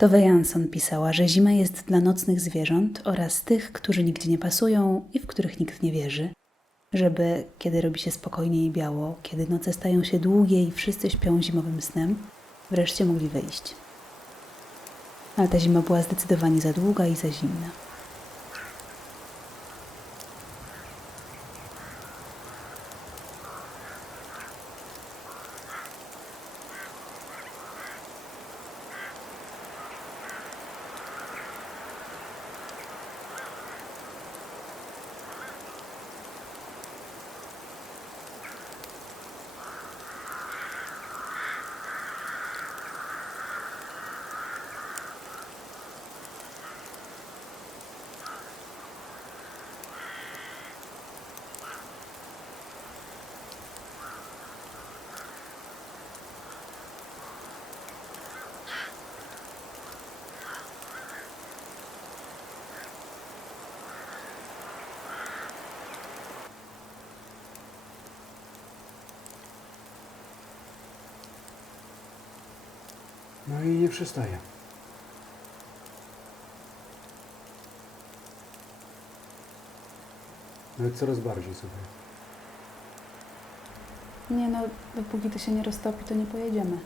Tove Jansson pisała, że zima jest dla nocnych zwierząt oraz tych, którzy nigdzie nie pasują i w których nikt nie wierzy, żeby, kiedy robi się spokojnie i biało, kiedy noce stają się długie i wszyscy śpią zimowym snem, wreszcie mogli wyjść. Ale ta zima była zdecydowanie za długa i za zimna. No i nie przestaje. Nawet coraz bardziej sobie. Nie no, dopóki to się nie roztopi, to nie pojedziemy.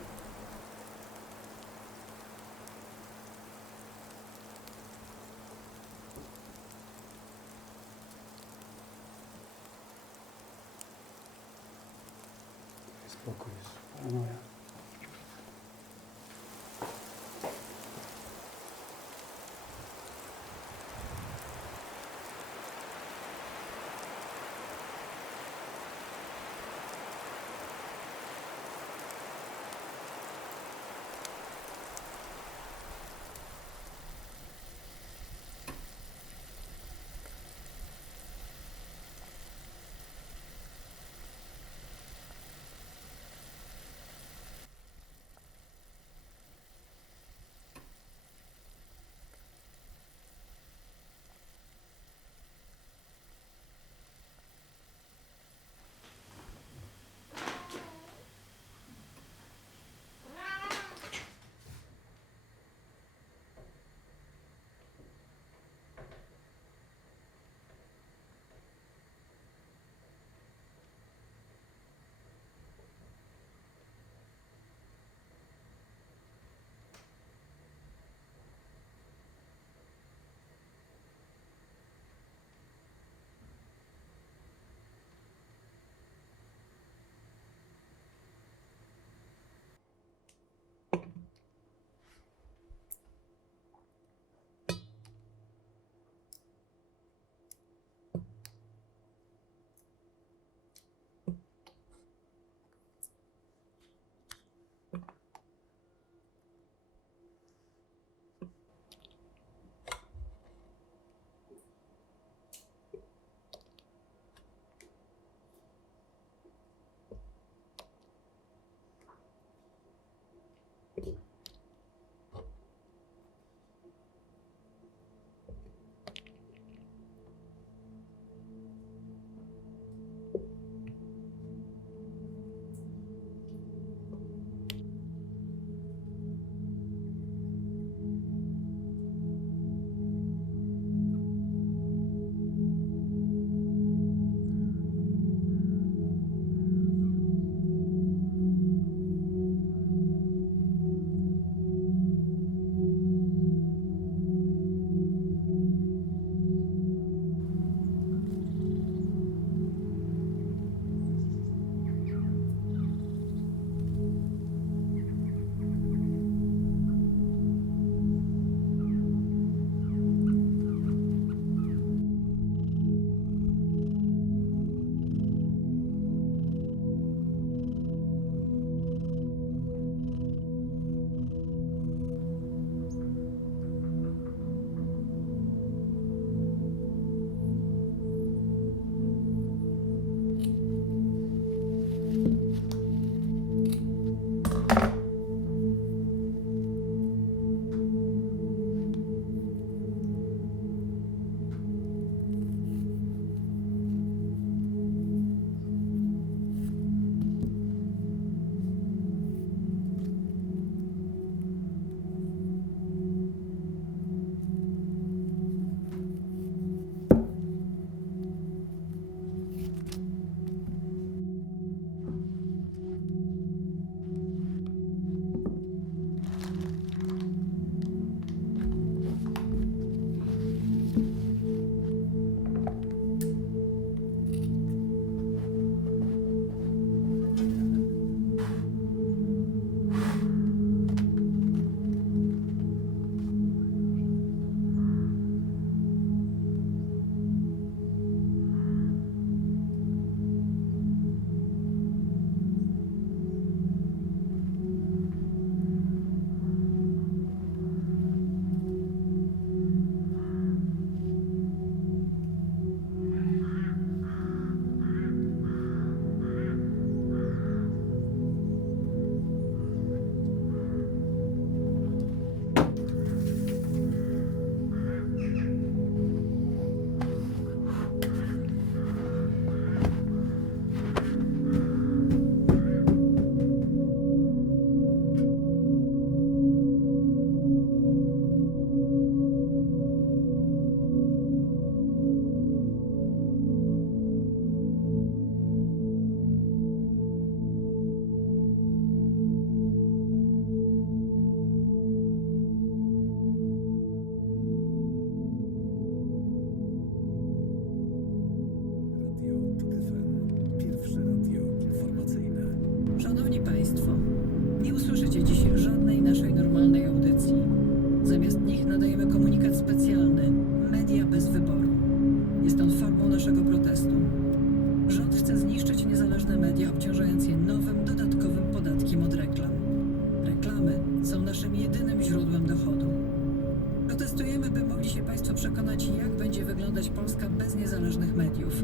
Przekonać, jak będzie wyglądać Polska bez niezależnych mediów.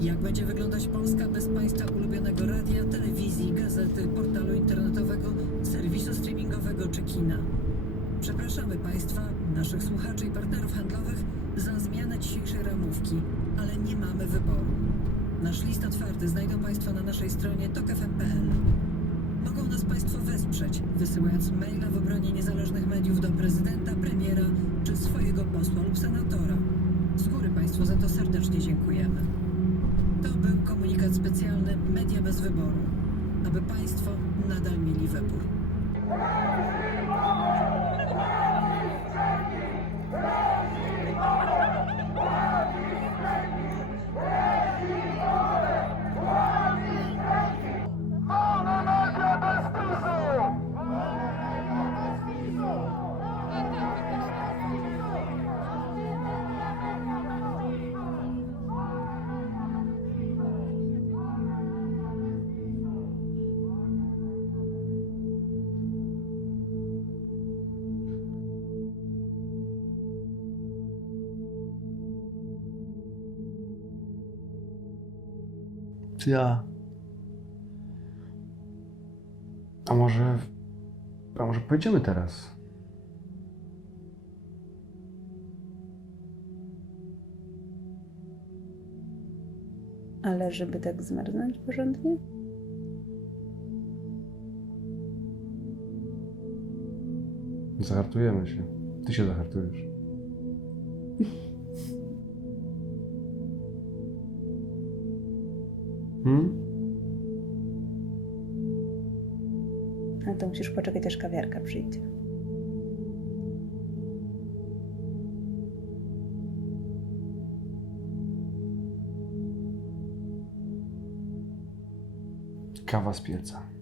Jak będzie wyglądać Polska bez Państwa ulubionego radia, telewizji, gazety, portalu internetowego, serwisu streamingowego czy kina. Przepraszamy Państwa, naszych słuchaczy i partnerów handlowych za zmianę dzisiejszej ramówki, ale nie mamy wyboru. Nasz list otwarty znajdą Państwo na naszej stronie tokefm.pl. Mogą nas Państwo wesprzeć, wysyłając maila w obronie niezależnych mediów do prezydenta, premiera czy swojego posła lub senatora. Z góry Państwu za to serdecznie dziękujemy. To był komunikat specjalny Media bez wyboru, aby Państwo nadal mieli wybór. Ja. A może. A może pojedziemy teraz? Ale żeby tak zmarznąć porządnie? Zahartujemy się. Ty się zahartujesz. Hmm? A to musisz poczekać, aż kawiarka przyjdzie. Kawa z pieca.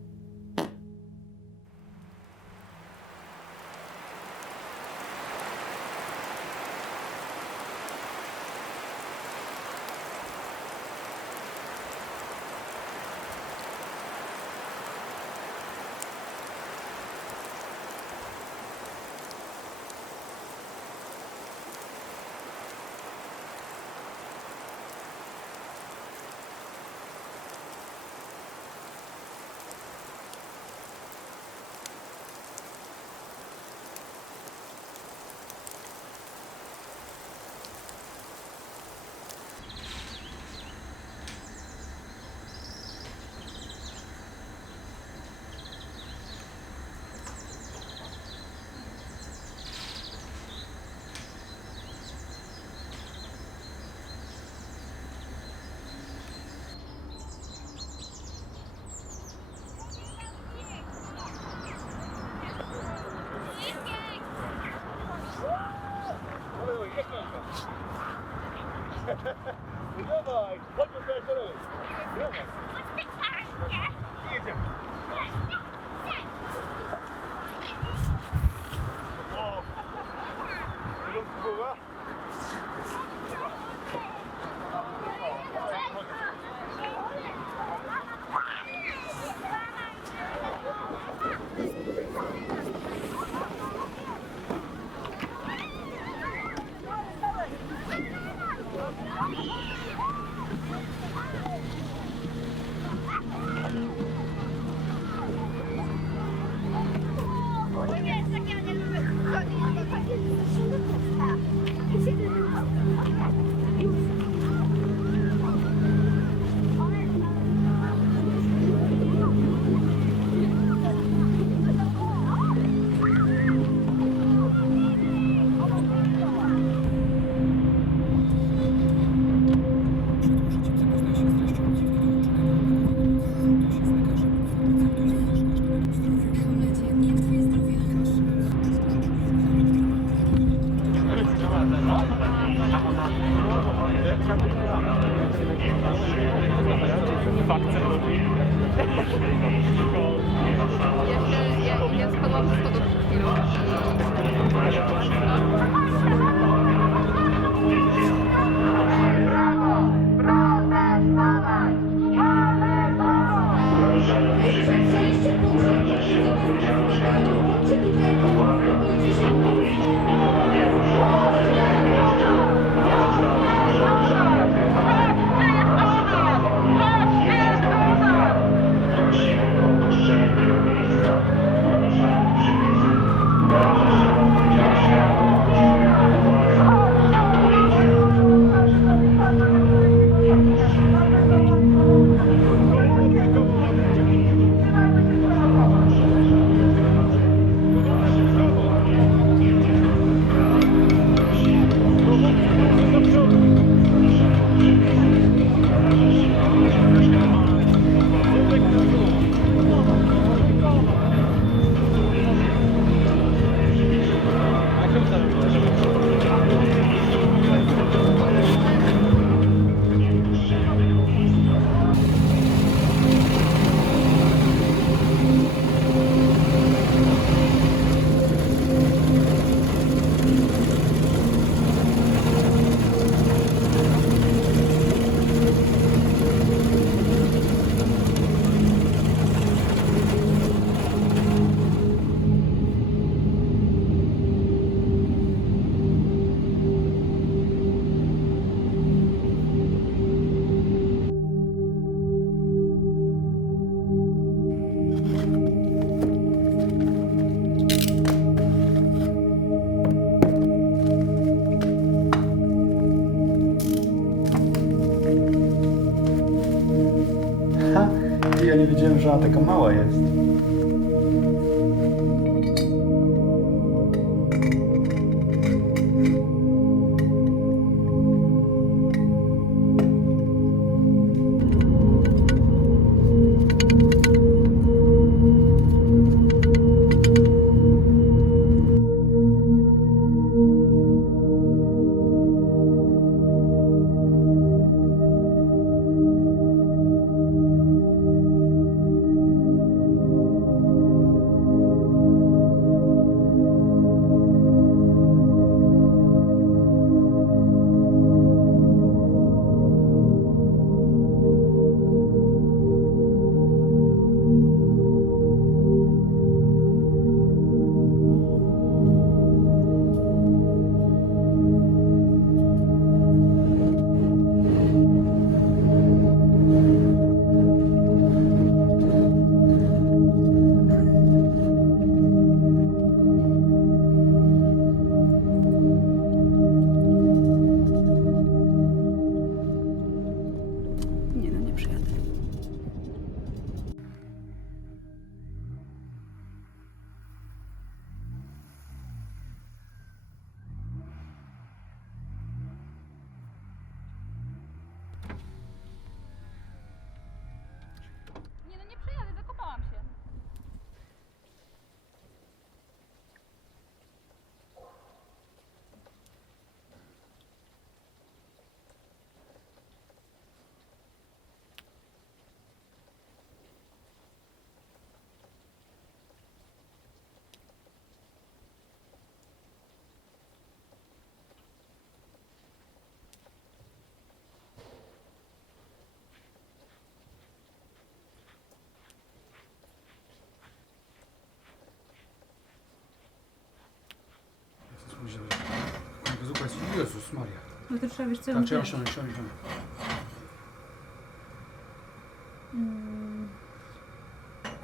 Zupa jest... Jezus Maria. No to trzeba wiesz co Tak, trzeba siąść, siąść, siąść.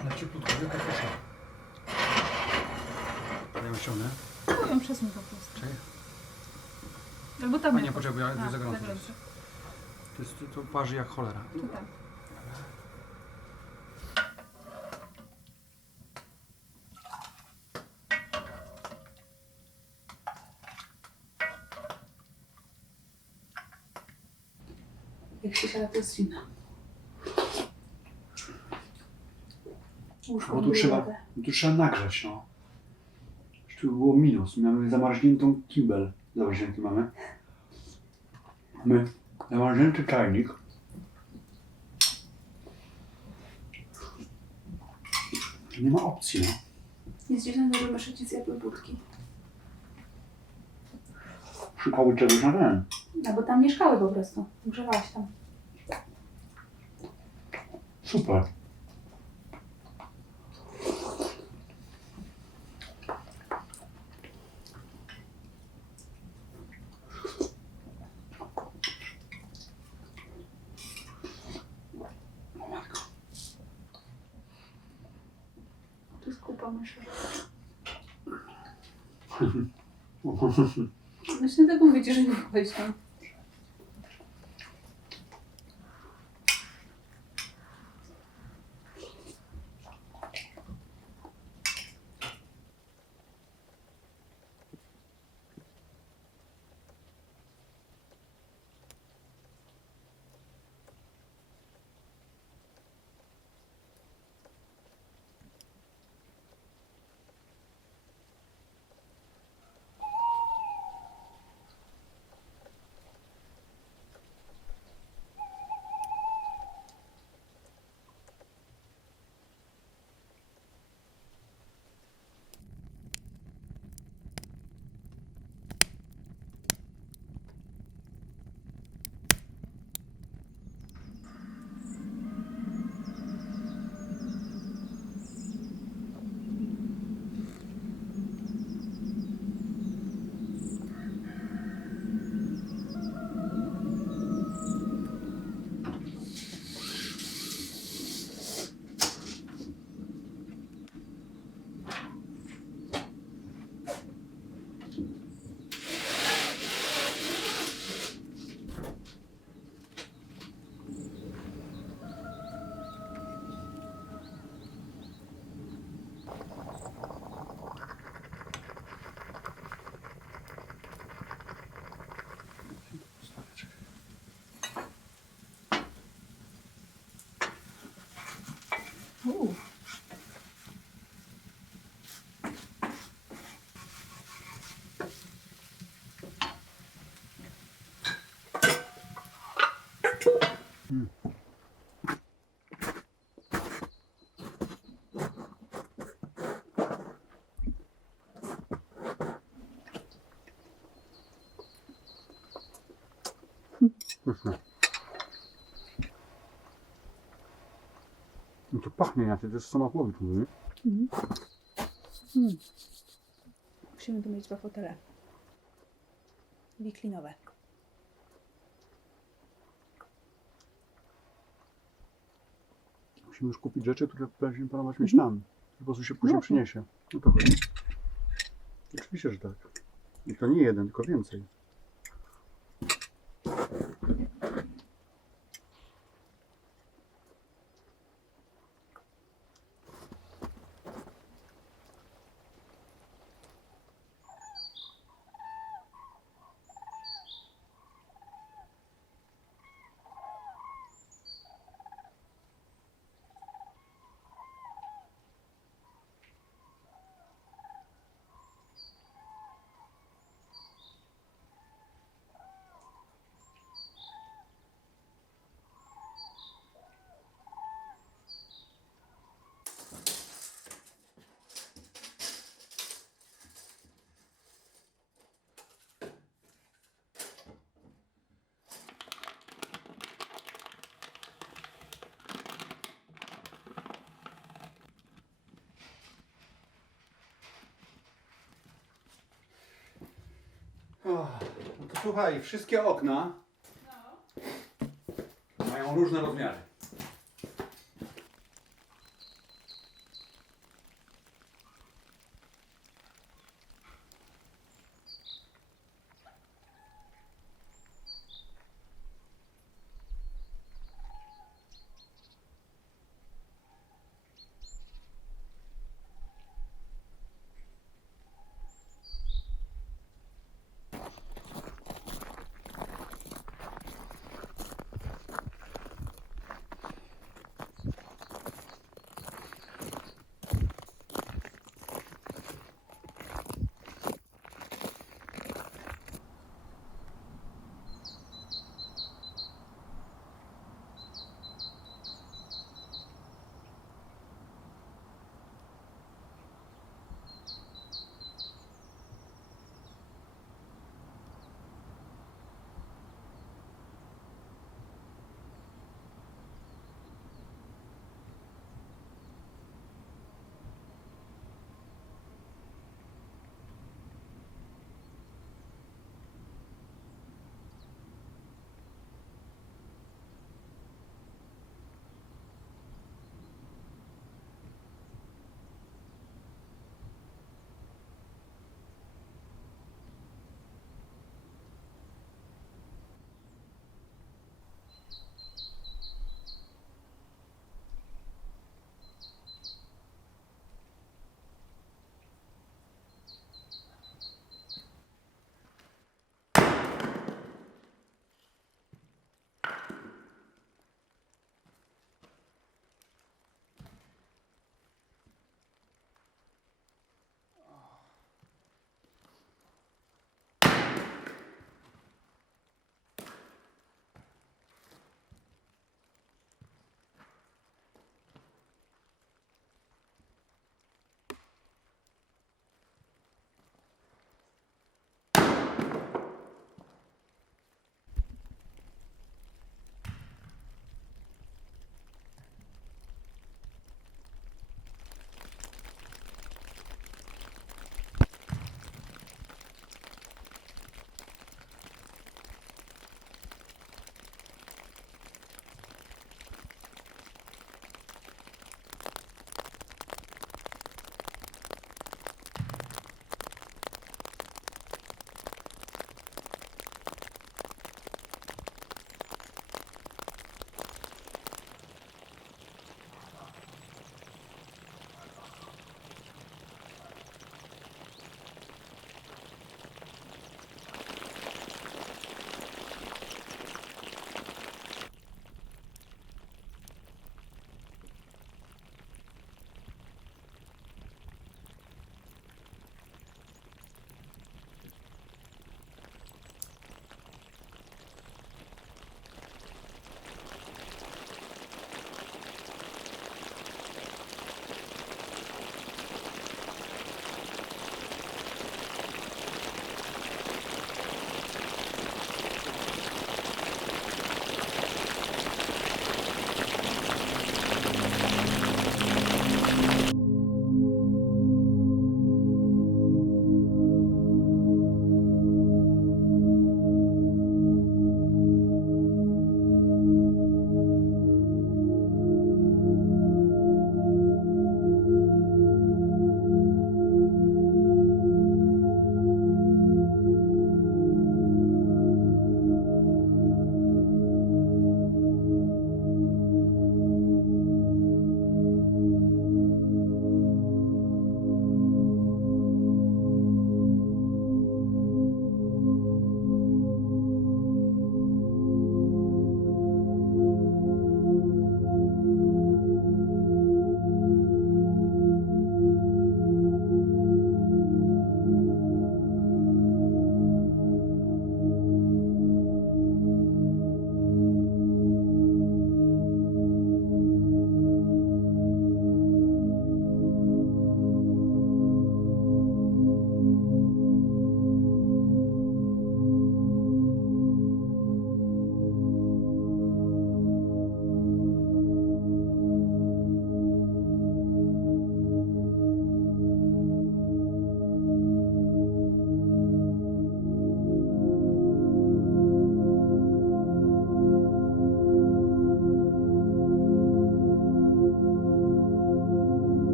Ale cieplutko, wielka proszę. Ja ją ściągnę. ją przesuń po prostu. Czekaj. Albo tam A nie, poczekaj, bo ja za jest. To, jest, to parzy jak cholera. To tak. To jest. Łóżko Bo tu trzeba, tu trzeba nagrzać, no. Już Tu było minus. Mamy zamarzniętą kibel. Zamarznięty mamy. Mamy zamarznięty czajnik. Nie ma opcji, no. Jest dziwne, że myszy ci zjadły budki. Szukały czegoś na ten. No bo tam mieszkały po prostu. Grzewałaś tam. Super. O matko. Tu jest kupa. No Właśnie tego mówicie, że nie tam. Uuu. Pachnie inaczej, to jest samochód. nie? Musimy tu mieć dwa fotele. Wiklinowe. Musimy już kupić rzeczy, które będziemy planować mieć tam. Po prostu się później No. przyniesie. No to chodzi. Oczywiście, że tak. I to nie jeden, tylko więcej. No to słuchaj, wszystkie okna mają różne rozmiary.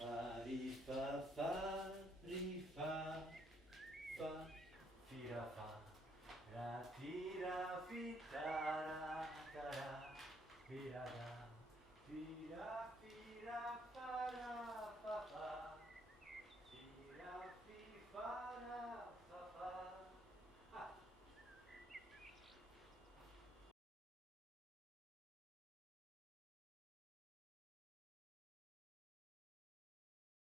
Fa-di-fa-fa.